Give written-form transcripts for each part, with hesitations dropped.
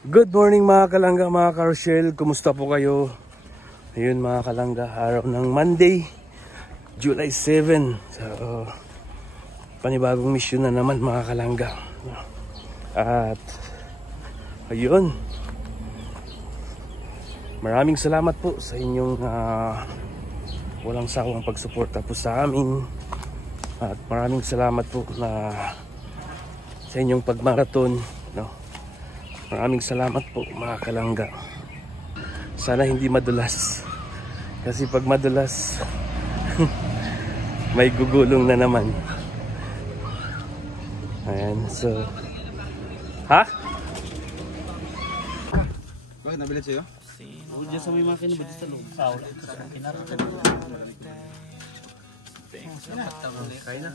Good morning mga kalangga, mga ka-Rochelle. Kumusta po kayo? Ayun mga kalangga, araw ng Monday, July 7. So, panibagong mission na naman mga kalangga. At ayun, maraming salamat po sa inyong walang sawang pagsuporta po sa amin. At maraming salamat po na sa inyong pagmarathon, no? Maraming salamat po mga kalangga. Sana hindi madulas. Kasi pag madulas may gugulong na naman. Ayan, so ha? Bakit nabilit sa'yo? Diyan sa may makina ba dito loob? Wala. Kinaratan. Kain na.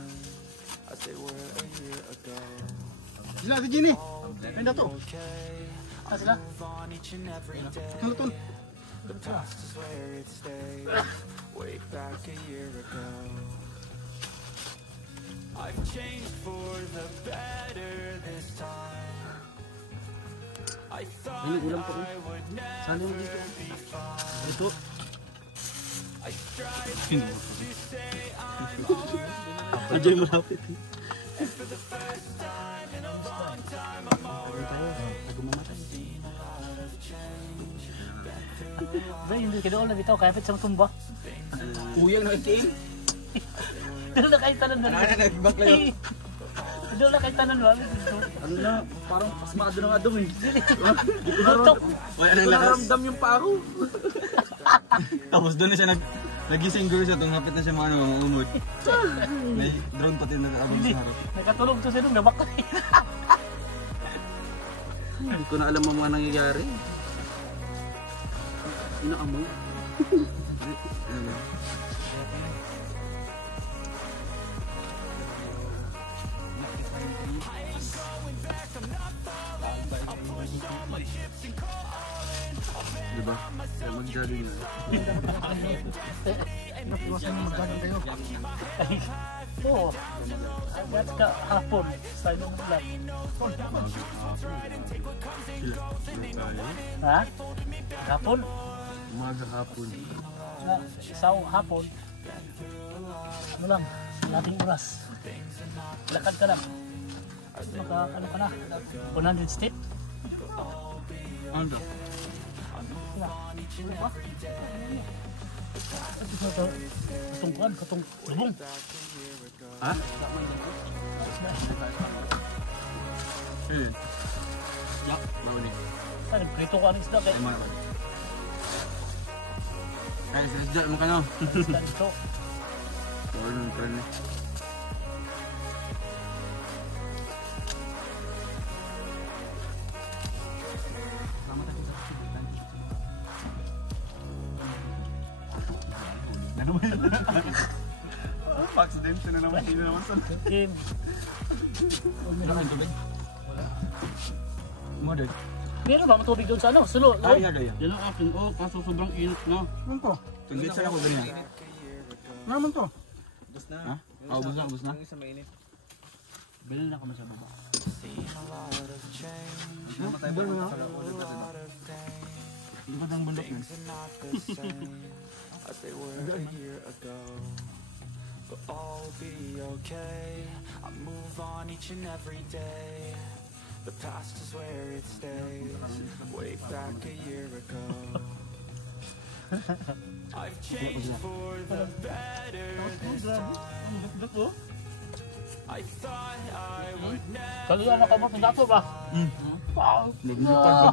Sila, si Jenny. Kain na to. Ah, sila? Ano to? Ano ulam po? Sana mo dito. Ito. Ajoy malapit. Bay, hindi ka doon na bitaw, kaya pit sa tumba. Uyang nakitiin. Doon na kayo tanan ba? Nagbak lang yun. Doon na kayo tanan ba? Ano na, parang pasmado na nga dum eh. Tutok! Wala nang nakaramdam yung paro. Tapos doon na siya nagising girl siya, tunghapit na siya mga umod. May drone pati na abang sa harap. Nakatulog to siya nung nabakay. Hindi ko na alam ang mga nangyayari. Inaamoy. Diba? Kaya mag-jogging na. Napiwasan mo mag-jogging kayo. Oo. Agad ka hapon. Style mo lang. Ha? Hapon? Umaga hapon. Isaw hapon. Ano lang? Lating oras. Lakad ka lang. Ano ka na? 100 step? Ano? Katong lubong. Ha? Eh. Yak, mau ni. Kan prito ko ang isda kay. Mana ba? Ay, isda mo kano. Isda dito. Turn. Accidente na naman, hindi na naman saan. Game. Wala kang tubig? Wala. Modern. Meron ba matubig doon sa ano? Sulo? Ay, yan. Yan ang akin. Oh, kaso sobrang init na. Ano to? Tunggit sila ko ganyan. Naman to? Ubus na. Ha? Ah, ubus na? Yung isa mainit. Bilhin na kami sa baba. Namatay ba na? Hindi ba ng bundok yun? But all be okay. I move on each and every day. The past is where it stays. Way back a year ago. I've changed for the better this time. I thought I would never. Kaliyan na ka mo, pindato ba? Wow!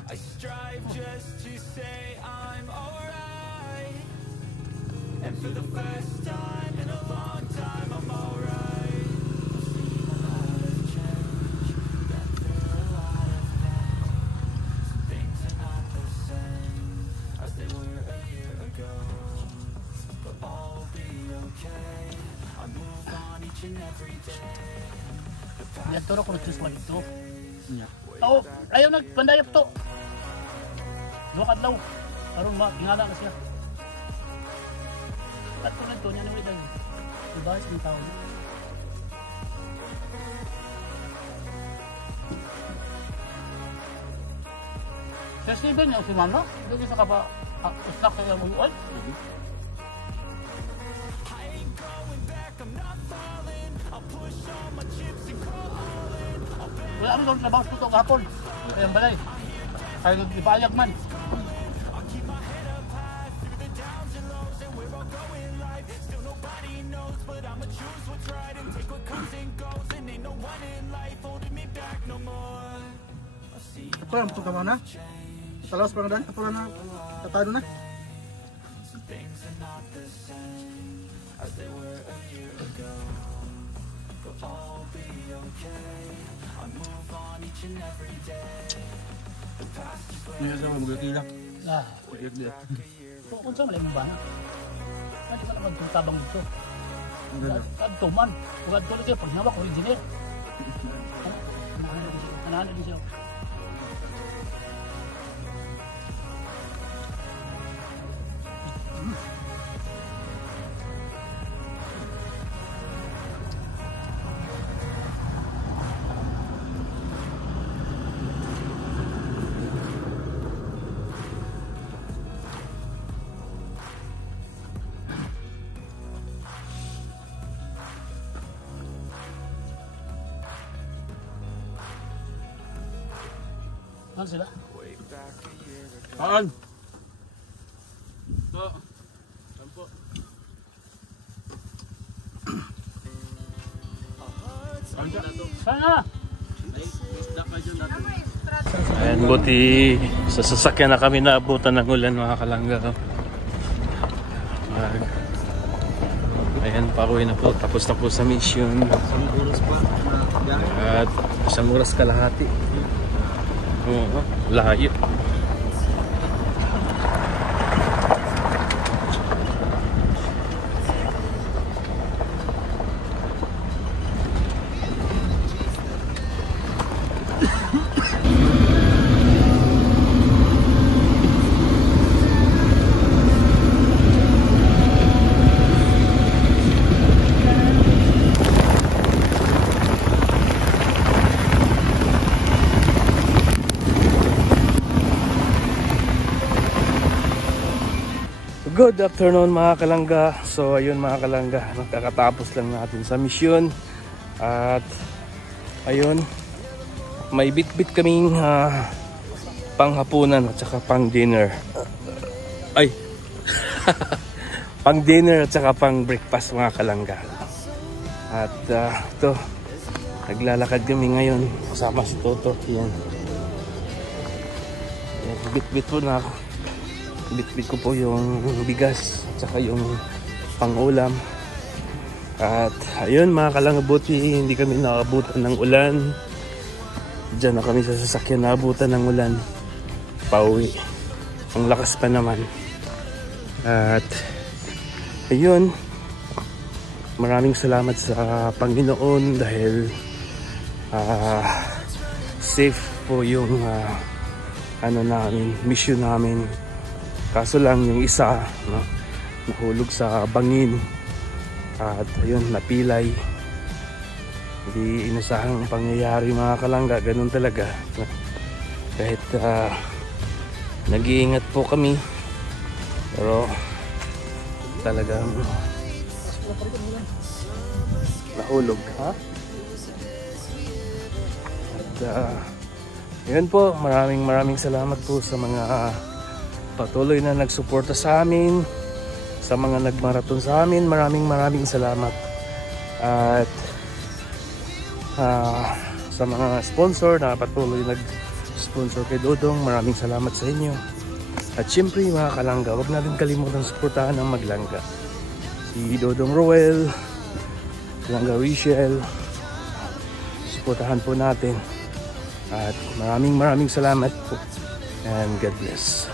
I strive just to say I'm alright. And for the first time in a long time, I'm alright. I've seen a lot of change, been through a lot of things. Things are not the same as they were a year ago. But all be okay. I move on each and every day. Yan turo ko nag-choose mo dito. Iya. Oo! Ayaw nagpandayap to! Lukat daw. Karoon ba? Tingala na siya. At tulad to, niya naman ito. Diba? Isang tao. Sa Steven yung si Mano, hindi sa kapa snack sa yung uy. Wala rin doon trabaho sa tuto kahapon. Ayang balay. Ay ipayag man. Apa yang tuh kemana? Salah sepengdan, apa na? Tatado na? Ini sama buka kilap. Lah, Kuyak dia. kung saan malay mo ba na? Hindi ka naman tabang dito. Tuman, huwag tuloy kayo pag nawak, original. Ano din siya? Ano sila? Saan? Sana! Ayan, buti sa sasakyan na kami naabutan ng ulan mga kalangga. Ayan, pauwi na po. Tapos na po sa mission. At isang oras kalahati. Oo, layo. Good afternoon mga kalangga. So ayun mga kalangga, nakakatapos lang natin sa mission. At ayun, may bit-bit kaming panghapunan at saka pang dinner. Ay pang dinner at saka pang breakfast mga kalangga. At ito, naglalakad kami ngayon kasama si Toto. Yan, bit-bit po na ako. Bit-bit ko po yung bigas at saka yung pang-ulam. At ayun mga kalangga, buti hindi kami naabutan ng ulan. Diyan na kami sa sasakyan naabutan ng ulan. Pauwi. Ang lakas pa naman. At ayun, maraming salamat sa Panginoon dahil safe po yung mission namin. Kaso lang yung isa, no, nahulog sa bangin at ayun, napilay. Hindi inasahang pangyayari mga kalangga, ganun talaga. Kahit nag-iingat po kami, pero talagang nahulog. Ha? At yun po, maraming salamat po sa mga patuloy na nagsuporta sa amin, sa mga nagmaraton sa amin. Maraming salamat. At sa mga sponsor na patuloy nag-sponsor kay Dodong, maraming salamat sa inyo. At syempre mga kalangga, huwag natin kalimutan suportahan ang maglangga. Si Dodong Roel, Langga Rachel, suportahan po natin. At maraming salamat po. And God bless.